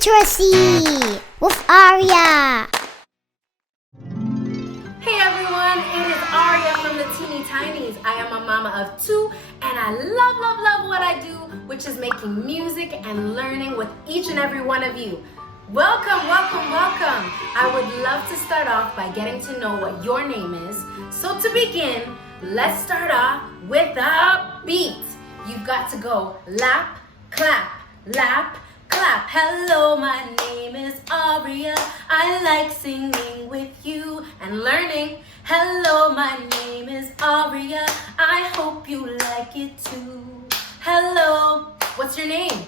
Literacy with Aria. Hey everyone, it is Aria from the Teeny Tinies. I am a mama of two and I love what I do, which is making music and learning with each and every one of you. Welcome. I would love to start off by getting to know what your name is. So to begin, let's start off with a beat. You've got to go lap, clap, lap, clap. Hello, my name is Aria. I like singing with you and learning. Hello, my name is Aria. I hope you like it too. Hello, what's your name?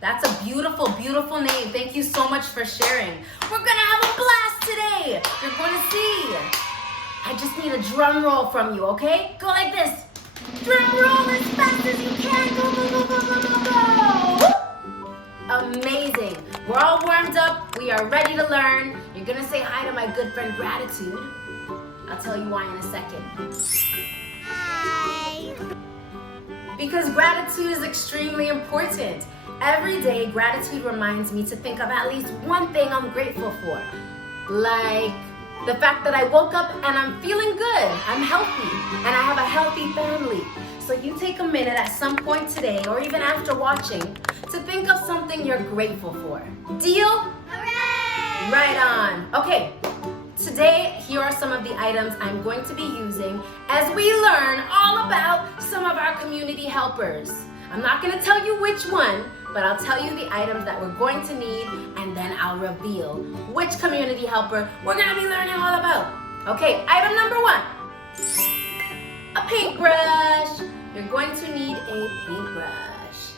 That's a beautiful name. Thank you so much for sharing. We're gonna have a blast today. You're gonna see. I just need a drum roll from you, okay? Go like this. Drum roll as fast as you can. Go. Amazing. We're all warmed up. We are ready to learn. You're gonna say hi to my good friend Gratitude. I'll tell you why in a second. Hi. Because gratitude is extremely important. Every day, gratitude reminds me to think of at least one thing I'm grateful for. Like the fact that I woke up and I'm feeling good, I'm healthy, and I have a healthy family. So you take a minute at some point today, or even after watching, to think of something you're grateful for. Deal? Hooray! Right on. Okay, today, here are some of the items I'm going to be using as we learn all about some of our community helpers. I'm not going to tell you which one, but I'll tell you the items that we're going to need, and then I'll reveal which community helper we're going to be learning all about. Okay, item number one, a paintbrush. You're going to need a paintbrush.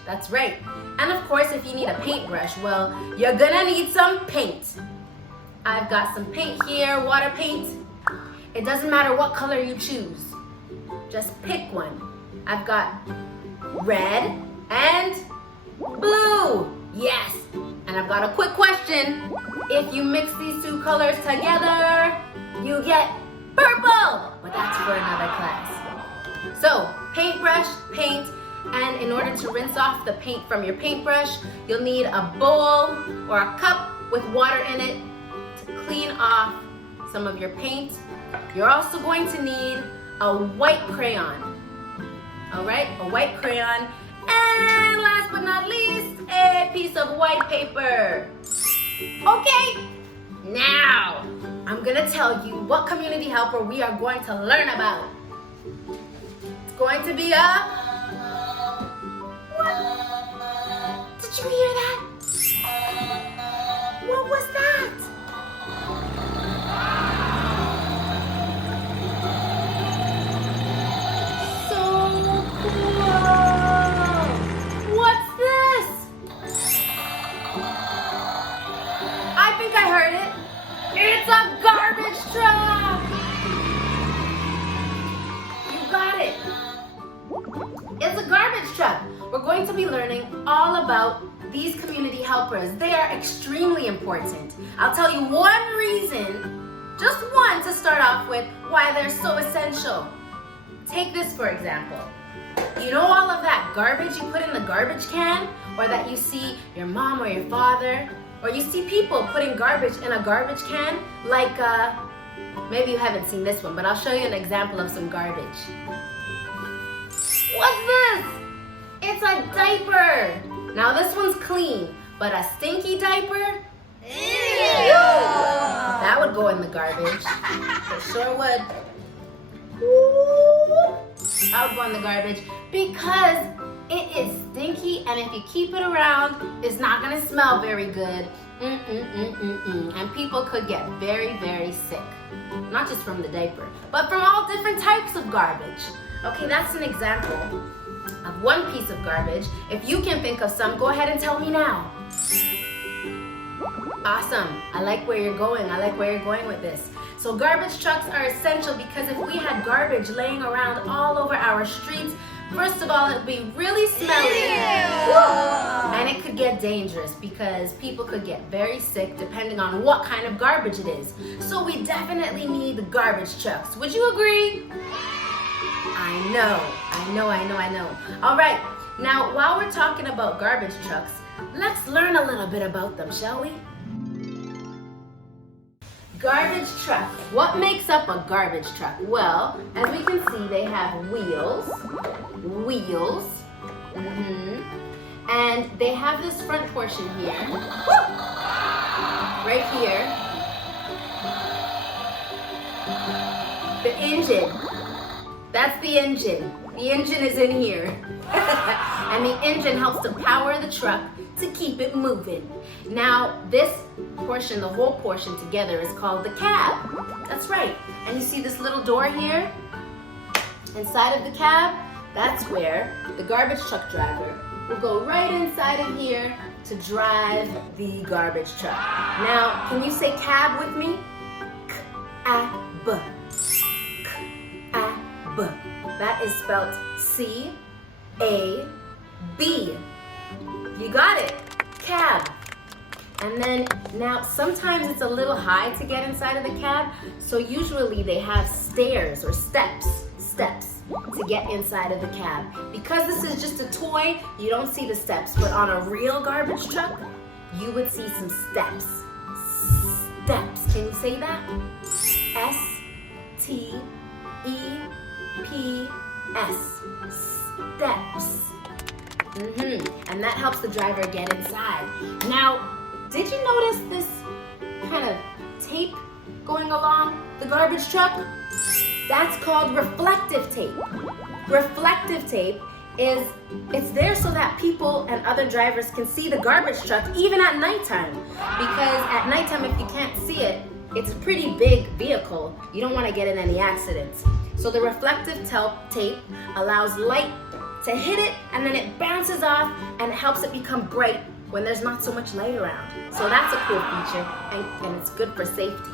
That's right. And of course, if you need a paintbrush, well, you're going to need some paint. I've got some paint here, water paint. It doesn't matter what color you choose. Just pick one. I've got red and blue. Yes. And I've got a quick question. If you mix these two colors together, you get purple. But that's for another class. So, paintbrush, paint, and in order to rinse off the paint from your paintbrush, you'll need a bowl or a cup with water in it to clean off some of your paint. You're also going to need a white crayon. All right, a white crayon. And last but not least, a piece of white paper. Okay, now I'm gonna tell you what community helper we are going to learn about. It's going to be a... What? Did you hear that? What was that? It's a garbage truck! You got it. It's a garbage truck. We're going to be learning all about these community helpers. They are extremely important. I'll tell you one reason, just one to start off with, why they're so essential. Take this for example. You know all of that garbage you put in the garbage can? Or that you see your mom or your father? Or you see people putting garbage in a garbage can, like, maybe you haven't seen this one, but I'll show you an example of some garbage. What's this? It's a diaper. Now this one's clean, but a stinky diaper? Ew! That would go in the garbage. It sure would. That would go in the garbage because it is stinky, and if you keep it around, it's not gonna smell very good. And people could get very sick. Not just from the diaper, but from all different types of garbage. Okay, that's an example of one piece of garbage. If you can think of some, go ahead and tell me now. Awesome. I like where you're going. I like where you're going with this. So garbage trucks are essential because if we had garbage laying around all over our streets, first of all, it would be really smelly. And it could get dangerous because people could get very sick depending on what kind of garbage it is. So we definitely need the garbage trucks. Would you agree? I know. All right, now while we're talking about garbage trucks, Let's learn a little bit about them, shall we? Garbage truck. What makes up a garbage truck? Well, as we can see, they have wheels, and they have this front portion here, right here, the engine. That's the engine. The engine is in here. And the engine helps to power the truck to keep it moving. Now, this portion, the whole portion together, is called the cab. That's right. And you see this little door here? Inside of the cab, that's where the garbage truck driver will go right inside of here to drive the garbage truck. Now, can you say cab with me? C-A-B. C-A-B. That is spelled C-A-B. You got it, cab. And then now sometimes it's a little high to get inside of the cab, so usually they have stairs or steps to get inside of the cab. Because this is just a toy, you don't see the steps, but on a real garbage truck, you would see some steps. Steps, can you say that? S-T-E-P-S, steps. And that helps the driver get inside. Now, did you notice this kind of tape going along the garbage truck? That's called reflective tape. Reflective tape it's there so that people and other drivers can see the garbage truck even at nighttime. Because at nighttime, if you can't see it, it's a pretty big vehicle. You don't want to get in any accidents. So the reflective tape allows light to hit it, and then it bounces off and it helps it become bright when there's not so much light around. So that's a cool feature, and it's good for safety.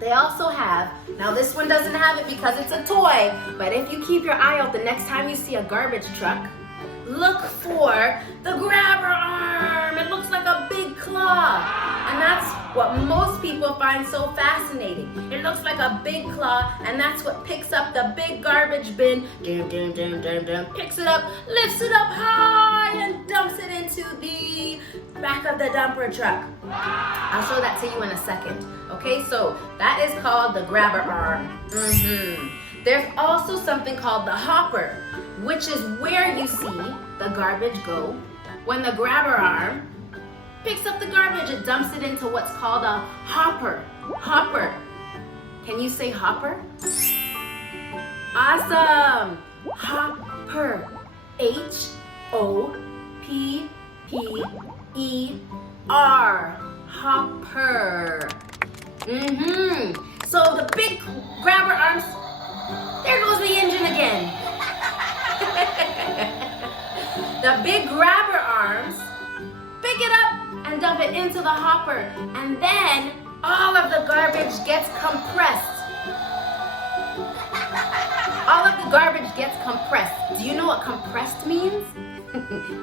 They also have, now this one doesn't have it because it's a toy, but if you keep your eye out the next time you see a garbage truck, look for the grabber arm. It looks like a big claw, and that's what most people find so fascinating. It looks like a big claw, and that's what picks up the big garbage bin, picks it up, lifts it up high, and dumps it into the back of the dumper truck. I'll show that to you in a second. Okay, so that is called the grabber arm. There's also something called the hopper, which is where you see the garbage go. When the grabber arm picks up the garbage, it dumps it into what's called a hopper. Hopper. Can you say hopper? Awesome. Hopper. H-O-P-P-E-R. Hopper. So the big grabber arms, there goes the engine again. The big grabber arms pick it up and dump it into the hopper, and then all of the garbage gets compressed. All of the garbage gets compressed. Do you know what compressed means?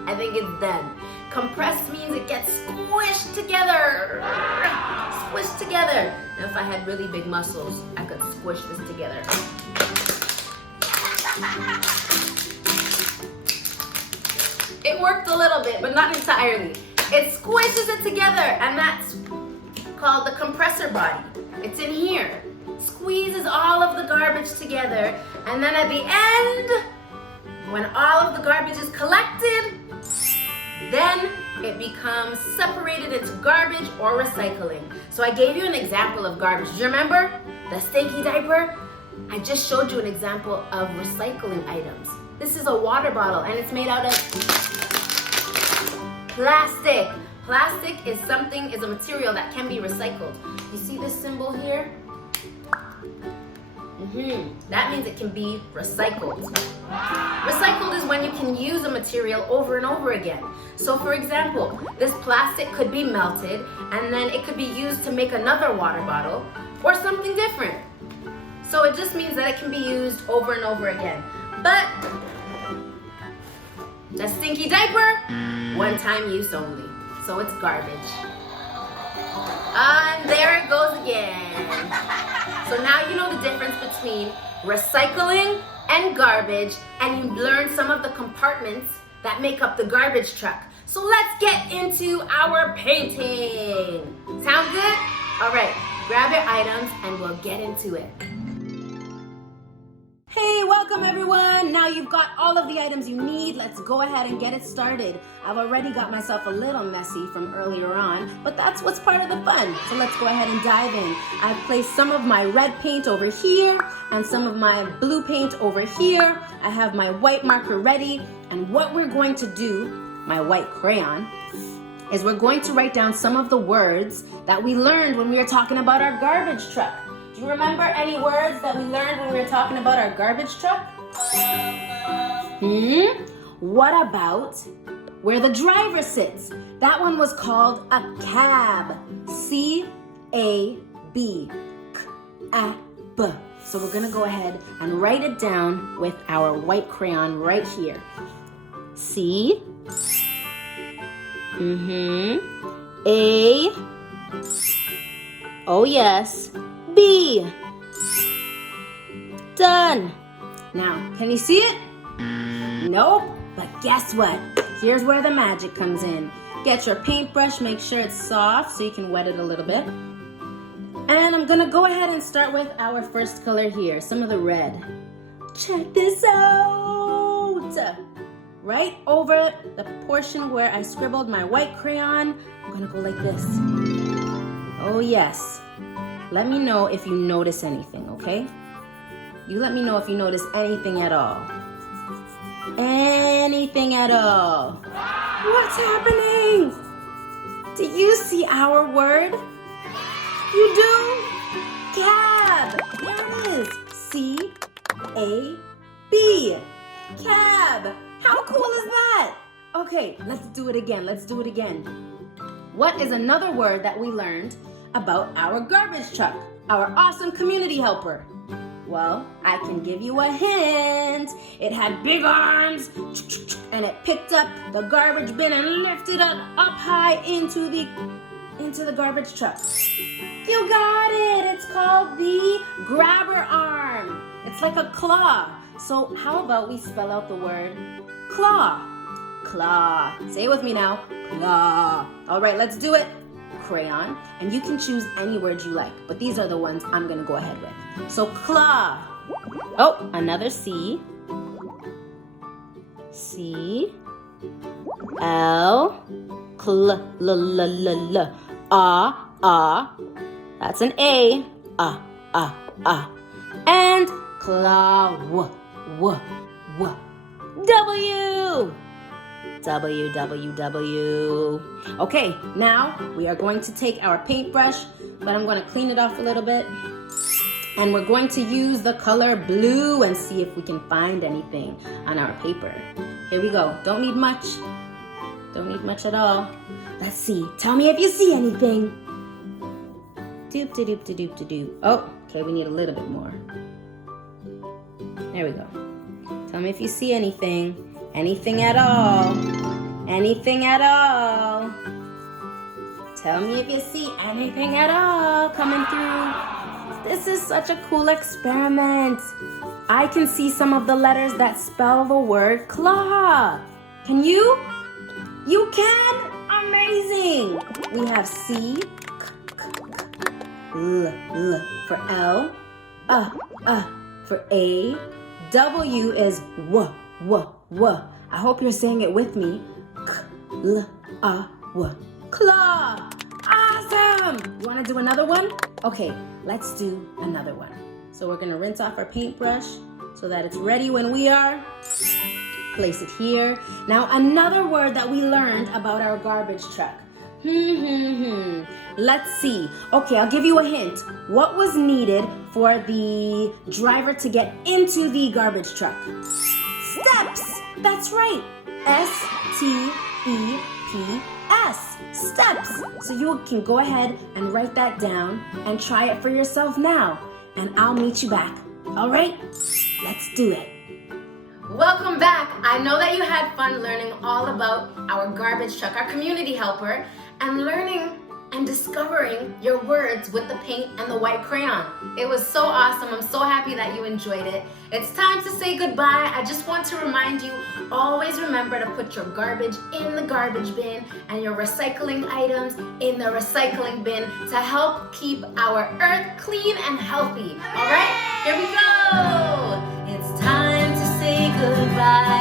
I think it's done. Compressed means it gets squished together. Squished together. Now if I had really big muscles, I could squish this together. It worked a little bit, but not entirely. It squishes it together, and that's called the compressor body. It's in here. Squeezes all of the garbage together, and then at the end, when all of the garbage is collected, then it becomes separated into garbage or recycling. So I gave you an example of garbage. Do you remember the stinky diaper? I just showed you an example of recycling items. This is a water bottle, and it's made out of plastic. Plastic is a material that can be recycled. You see this symbol here? That means it can be recycled. Recycled is when you can use a material over and over again. So for example, this plastic could be melted, and then it could be used to make another water bottle or something different. So it just means that it can be used over and over again. But the stinky diaper, one-time use only. So it's garbage. And there it goes again. So now you know the difference between recycling and garbage, and you learned some of the compartments that make up the garbage truck. So let's get into our painting. Sound good? All right, grab your items and we'll get into it. Hey, welcome everyone. Now you've got all of the items you need. Let's go ahead and get it started. I've already got myself a little messy from earlier on, but that's what's part of the fun. So let's go ahead and dive in. I've placed some of my red paint over here and some of my blue paint over here. I have my white marker ready, and what we're going to do, my white crayon, is we're going to write down some of the words that we learned when we were talking about our garbage truck. Do you remember any words that we learned when we were talking about our garbage truck? What about where the driver sits? That one was called a cab. C-A-B. C-A-B. So we're gonna go ahead and write it down with our white crayon right here. C. A. Oh yes. B. Done. Now, can you see it? Nope. But guess what? Here's where the magic comes in. Get your paintbrush, make sure it's soft so you can wet it a little bit. And I'm gonna go ahead and start with our first color here, some of the red. Check this out! Right over the portion where I scribbled my white crayon, I'm gonna go like this. Oh yes. Let me know if you notice anything, okay? You let me know if you notice anything at all. Anything at all. What's happening? Do you see our word? You do? Cab. There it is. C-A-B. Cab. How cool is that? Okay, let's do it again. What is another word that we learned about our garbage truck, our awesome community helper? Well, I can give you a hint. It had big arms, and it picked up the garbage bin and lifted it up high into the garbage truck. You got it. It's called the grabber arm. It's like a claw. So how about we spell out the word claw? Claw. Say it with me now. Claw. All right, let's do it. Crayon, and you can choose any word you like, but these are the ones I'm gonna go ahead with. So claw. Oh, another C. C. L. Cl. L. L. L. L. Ah. That's an A. And claw. W. W. W. Okay, now we are going to take our paintbrush, but I'm going to clean it off a little bit. And we're going to use the color blue and see if we can find anything on our paper. Here we go. Don't need much. Don't need much at all. Let's see. Tell me if you see anything. Doop. Oh, okay, we need a little bit more. There we go. Tell me if you see anything. Anything at all. Anything at all. Tell me if you see anything at all coming through. This is such a cool experiment. I can see some of the letters that spell the word claw. Can you? You can? Amazing. We have C, L for L, for A, W is W. I hope you're saying it with me. W. Claw. Awesome. You want to do another one? Okay, let's do another one. So we're going to rinse off our paintbrush so that it's ready when we are. Place it here. Now another word that we learned about our garbage truck. Let's see. Okay, I'll give you a hint. What was needed for the driver to get into the garbage truck? Steps. That's right. S-T-E-P-S. Steps. So you can go ahead and write that down and try it for yourself now. And I'll meet you back. All right? Let's do it. Welcome back. I know that you had fun learning all about our garbage truck, our community helper, and learning and discovering your words with the paint and the white crayon. It was so awesome. I'm so happy that you enjoyed it. It's time to say goodbye. I just want to remind you, always remember to put your garbage in the garbage bin and your recycling items in the recycling bin to help keep our earth clean and healthy. All right, here we go. It's time to say goodbye.